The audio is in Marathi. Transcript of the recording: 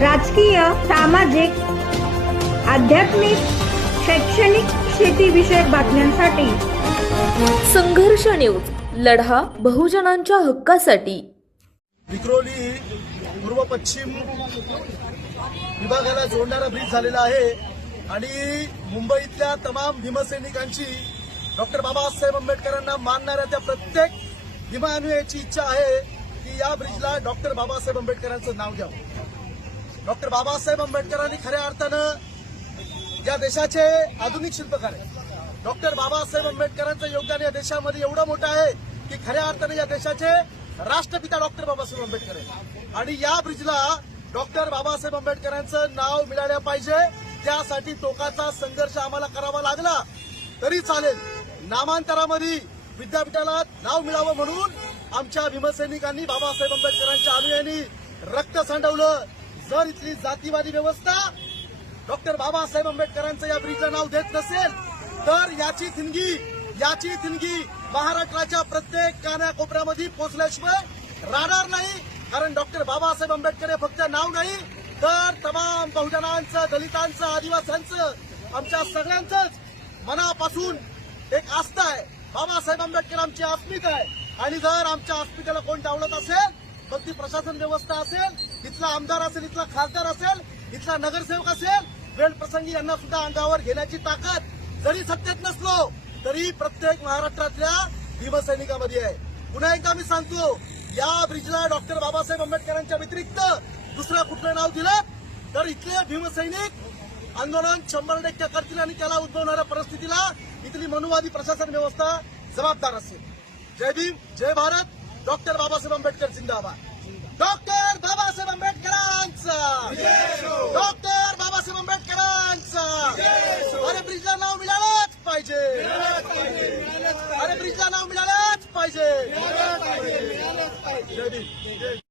राजकीय सामाजिक आध्यात्मिक शैक्षणिक शेतीविषयक बातम्यांसाठी. संघर्ष न्यूज लढा बहुजनांच्या हक्कासाठी. विक्रोली पूर्व पश्चिम विभागाला जोडणारा ब्रिज झालेला आहे आणि मुंबईतल्या तमाम भीमसैनिकांची डॉक्टर बाबासाहेब आंबेडकरांना मानणाऱ्या त्या प्रत्येक भीमानुयाची इच्छा आहे की या ब्रिजला डॉक्टर बाबासाहेब आंबेडकरांचं नाव द्यावं डॉक्टर बाबासाहेब आंबेडकरांनी खऱ्या अर्थानं या देशाचे आधुनिक शिल्पकार आहेत. डॉक्टर बाबासाहेब आंबेडकरांचं योगदान या देशामध्ये एवढं मोठं आहे की खऱ्या अर्थानं या देशाचे राष्ट्रपिता डॉक्टर बाबासाहेब आंबेडकर आहेत. आणि या ब्रिजला डॉक्टर बाबासाहेब आंबेडकरांचं नाव मिळालं पाहिजे. त्यासाठी टोकाचा संघर्ष आम्हाला करावा लागला. तरी चालेल. नामांतरामध्ये विद्यापीठाला नाव मिळावं म्हणून आमच्या भीमसैनिकांनी बाबासाहेब आंबेडकरांच्या अनुयायांनी रक्त सांडवलं. जर इथली जातीवादी व्यवस्था डॉक्टर बाबासाहेब आंबेडकरांचं या ब्रिजला नाव देत नसेल तर याची थिंगी याची थिंगी महाराष्ट्राच्या प्रत्येक कानाकोपऱ्यामध्ये पोचल्याशिवाय राहणार नाही. कारण डॉक्टर बाबासाहेब आंबेडकर हे फक्त नाव नाही तर तमाम बहुजनांचं दलितांचं आदिवासांचं आमच्या सगळ्यांचंच मनापासून एक आस्था आहे. बाबासाहेब आंबेडकर आमची अस्मिता आहे. आणि जर आमच्या अस्मितेला कोण डावलत असेल मग ती प्रशासन व्यवस्था असेल इथला आमदार असेल इथला खासदार असेल इथला नगरसेवक असेल वेळ प्रसंगी यांना सुद्धा अंगावर घेण्याची ताकद जरी सत्तेत नसलो तरी प्रत्येक महाराष्ट्रातल्या भीमसैनिकामध्ये आहे. पुन्हा एकदा मी सांगतो या ब्रिजला डॉक्टर बाबासाहेब आंबेडकरांच्या व्यतिरिक्त दुसरं कुठलं नाव दिलं? तर इथले भीमसैनिक आंदोलन शंभर टक्के करतील आणि त्याला उद्भवणाऱ्या परिस्थितीला इथली मनुवादी प्रशासन व्यवस्था जबाबदार असेल. जय भीम जय भारत. डॉक्टर बाबासाहेब आंबेडकर जिंदाबाद. डॉक्टर बाबासाहेब आंबेडकरांचा. डॉक्टर बाबासाहेब आंबेडकरांचा. अरे ब्रिजला नाव मिळालंच पाहिजे. अरे ब्रिजला नाव मिळालंच पाहिजे.